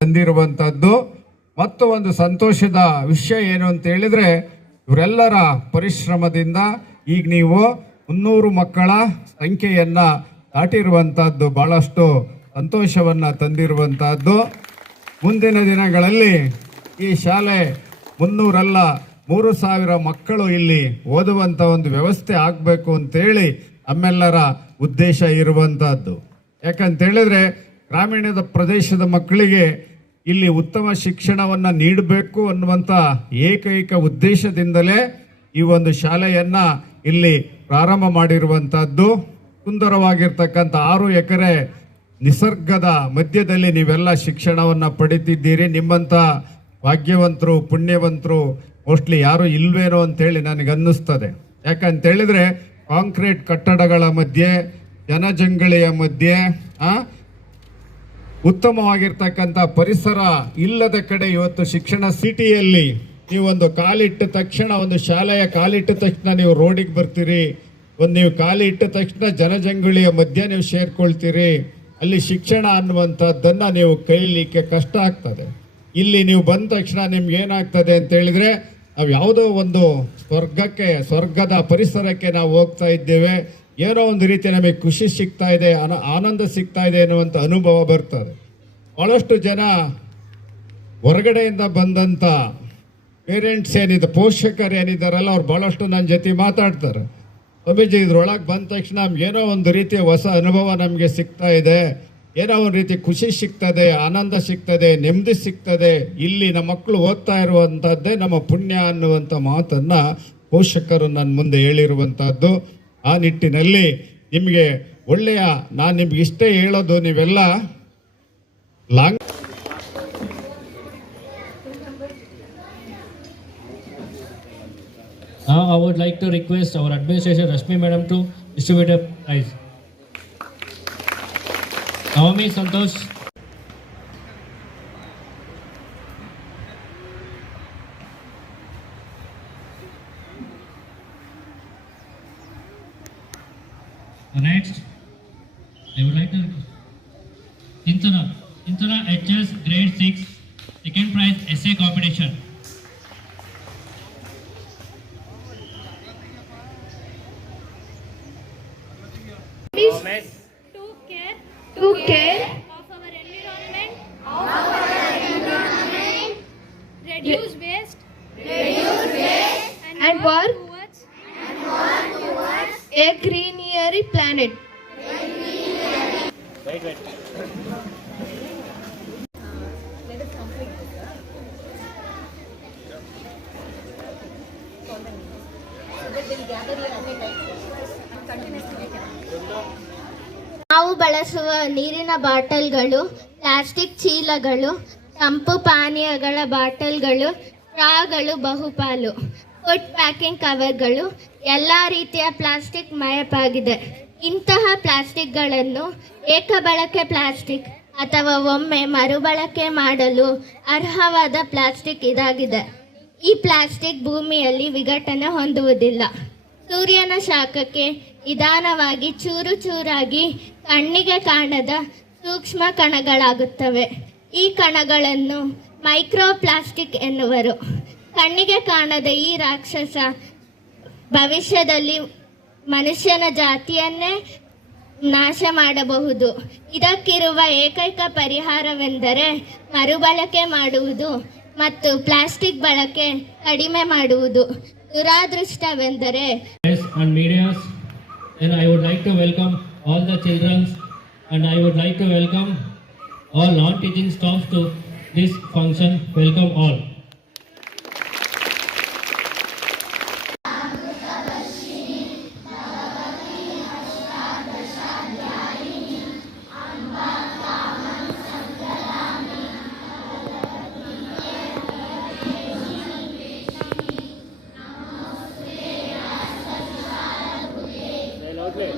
ಬಂದಿರುವಂತಹದ್ದು ಮತ್ತು ಒಂದು ಸಂತೋಷದ ವಿಷಯ ಏನು ಅಂತ ಹೇಳಿದ್ರೆ ಇವರೆಲ್ಲರ ಪರಿಶ್ರಮದಿಂದ ಈಗ ನೀವು ಮುನ್ನೂರು ಮಕ್ಕಳ ಸಂಖ್ಯೆಯನ್ನ ದಾಟಿರುವಂತಹದ್ದು ಬಹಳಷ್ಟು ಸಂತೋಷವನ್ನ ತಂದಿರುವಂತಹದ್ದು ಮುಂದಿನ ದಿನಗಳಲ್ಲಿ ಈ ಶಾಲೆ ಮುನ್ನೂರಲ್ಲ ಮೂರು ಸಾವಿರ ಮಕ್ಕಳು ಇಲ್ಲಿ ಓದುವಂತ ಒಂದು ವ್ಯವಸ್ಥೆ ಆಗಬೇಕು ಅಂತೇಳಿ ನಮ್ಮೆಲ್ಲರ ಉದ್ದೇಶ ಇರುವಂತಹದ್ದು. ಯಾಕಂತ ಹೇಳಿದ್ರೆ ಗ್ರಾಮೀಣದ ಪ್ರದೇಶದ ಮಕ್ಕಳಿಗೆ ಇಲ್ಲಿ ಉತ್ತಮ ಶಿಕ್ಷಣವನ್ನ ನೀಡಬೇಕು ಅನ್ನುವಂಥ ಏಕೈಕ ಉದ್ದೇಶದಿಂದಲೇ ಈ ಒಂದು ಶಾಲೆಯನ್ನು ಇಲ್ಲಿ ಪ್ರಾರಂಭ ಮಾಡಿರುವಂತಹದ್ದು. ಸುಂದರವಾಗಿರ್ತಕ್ಕಂಥ ಆರು ಎಕರೆ ನಿಸರ್ಗದ ಮಧ್ಯದಲ್ಲಿ ನೀವೆಲ್ಲ ಶಿಕ್ಷಣವನ್ನ ಪಡಿತಿದ್ದೀರಿ. ನಿಮ್ಮಂತ ಭಾಗ್ಯವಂತರು, ಪುಣ್ಯವಂತರು ಮೋಸ್ಟ್ಲಿ ಯಾರು ಇಲ್ವೇನೋ ಅಂತೇಳಿ ನನಗೆ ಅನ್ನಿಸ್ತದೆ ಯಾಕಂತ ಹೇಳಿದ್ರೆ ಕಾಂಕ್ರೀಟ್ ಕಟ್ಟಡಗಳ ಮಧ್ಯೆ, ಜನಜಂಗಳಿಯ ಮಧ್ಯೆ ಉತ್ತಮವಾಗಿರ್ತಕ್ಕಂಥ ಪರಿಸರ ಇಲ್ಲದ ಕಡೆ ಇವತ್ತು ಶಿಕ್ಷಣ ಸಿಟಿಯಲ್ಲಿ ನೀವೊಂದು ಕಾಲಿಟ್ಟ ತಕ್ಷಣ, ಒಂದು ಶಾಲೆಯ ಕಾಲಿಟ್ಟ ತಕ್ಷಣ ನೀವು ರೋಡಿಗೆ ಬರ್ತೀರಿ, ಒಂದು ನೀವು ಕಾಲಿಟ್ಟ ತಕ್ಷಣ ಜನಜಂಗುಳಿಯ ಮಧ್ಯೆ ನೀವು ಸೇರ್ಕೊಳ್ತೀರಿ, ಅಲ್ಲಿ ಶಿಕ್ಷಣ ಅನ್ನುವಂಥದ್ದನ್ನು ನೀವು ಕೈಲಿಕ್ಕೆ ಕಷ್ಟ ಆಗ್ತದೆ. ಇಲ್ಲಿ ನೀವು ಬಂದ ತಕ್ಷಣ ನಿಮ್ಗೆ ಏನಾಗ್ತದೆ ಅಂತ ಹೇಳಿದ್ರೆ, ನಾವು ಯಾವುದೋ ಒಂದು ಸ್ವರ್ಗಕ್ಕೆ, ಸ್ವರ್ಗದ ಪರಿಸರಕ್ಕೆ ನಾವು ಹೋಗ್ತಾ ಇದ್ದೇವೆ. ಏನೋ ಒಂದು ರೀತಿ ನಮಗೆ ಖುಷಿ ಸಿಗ್ತಾ ಇದೆ ಆನ- ಆನಂದ ಸಿಗ್ತಾ ಇದೆ ಅನ್ನುವಂಥ ಅನುಭವ ಬರ್ತದೆ. ಬಹಳಷ್ಟು ಜನ ಹೊರಗಡೆಯಿಂದ ಬಂದಂಥ ಪೇರೆಂಟ್ಸ್ ಏನಿದೆ, ಪೋಷಕರು ಏನಿದ್ದಾರಲ್ಲ ಅವ್ರು ಬಹಳಷ್ಟು ನನ್ನ ಜೊತೆ ಮಾತಾಡ್ತಾರೆ. ಸ್ವಾಮೀಜಿ, ಇದ್ರೊಳಗೆ ಬಂದ ತಕ್ಷಣ ನಮ್ಗೆ ಏನೋ ಒಂದು ರೀತಿಯ ಹೊಸ ಅನುಭವ ನಮಗೆ ಸಿಗ್ತಾ ಇದೆ. ಏನೋ ಒಂದು ರೀತಿ ಖುಷಿ ಸಿಗ್ತದೆ, ಆನಂದ ಸಿಗ್ತದೆ, ನೆಮ್ಮದಿ ಸಿಗ್ತದೆ ಇಲ್ಲಿ ನಮ್ಮ ಮಕ್ಕಳು ಓದ್ತಾ ಇರುವಂಥದ್ದೇ ನಮ್ಮ ಪುಣ್ಯ ಅನ್ನುವಂಥ ಮಾತನ್ನ ಪೋಷಕರು ನನ್ನ ಮುಂದೆ ಹೇಳಿರುವಂಥದ್ದು ಆ ನಿಟ್ಟಿನಲ್ಲಿ ನಿಮಗೆ ಒಳ್ಳೆಯ, ನಾನು ನಿಮ್ಗೆ ಇಷ್ಟೇ ಹೇಳೋದು ನೀವೆಲ್ಲ long Now, I would like to request our administration, Rashmi madam, to distribute. Next, I would like to Chintana. Chintana HS grade 6, second prize essay competition who care of our environment, of our environment, reduce waste, reduce waste, and, and work towards, and work towards a greenery planet. Wait, wait. Continuously ನಾವು ಬಳಸುವ ನೀರಿನ ಬಾಟಲ್ಗಳು, plastic ಚೀಲಗಳು, ತಂಪು ಪಾನೀಯಗಳ ಬಾಟಲ್ಗಳು ಟ್ರಾಗಳು ಬಹುಪಾಲು, food packing ಕವರ್ಗಳು, ಎಲ್ಲ ರೀತಿಯ plastic ಮಯಪಾಗಿದೆ. ಇಂತಹ ಪ್ಲಾಸ್ಟಿಕ್ಗಳನ್ನು ಏಕಬಳಕೆ plastic ಅಥವಾ ಒಮ್ಮೆ ಮರುಬಳಕೆ ಮಾಡಲು ಅರ್ಹವಾದ ಪ್ಲಾಸ್ಟಿಕ್ ಇದಾಗಿದೆ. ಈ ಪ್ಲಾಸ್ಟಿಕ್ ಭೂಮಿಯಲ್ಲಿ ವಿಘಟನೆ ಹೊಂದುವುದಿಲ್ಲ. ಸೂರ್ಯನ ಶಾಖಕ್ಕೆ ನಿಧಾನವಾಗಿ ಚೂರು ಚೂರಾಗಿ ಕಣ್ಣಿಗೆ ಕಾಣದ ಸೂಕ್ಷ್ಮ ಕಣಗಳಾಗುತ್ತವೆ. ಈ ಕಣಗಳನ್ನು ಮೈಕ್ರೋ ಪ್ಲಾಸ್ಟಿಕ್ ಎನ್ನುವರು. ಕಣ್ಣಿಗೆ ಕಾಣದ ಈ ರಾಕ್ಷಸ ಭವಿಷ್ಯದಲ್ಲಿ ಮನುಷ್ಯನ ಜಾತಿಯನ್ನೇ ನಾಶ ಮಾಡಬಹುದು. ಇದಕ್ಕಿರುವ ಏಕೈಕ ಪರಿಹಾರವೆಂದರೆ ಮರುಬಳಕೆ ಮಾಡುವುದು ಮತ್ತು ಪ್ಲಾಸ್ಟಿಕ್ ಬಳಕೆ ಕಡಿಮೆ ಮಾಡುವುದು. ದುರಾದೃಷ್ಟವೆಂದರೆ Yes, and medias. Then I would like to welcome all the children and I would like to welcome all non-teaching staff to this function. Welcome all. 美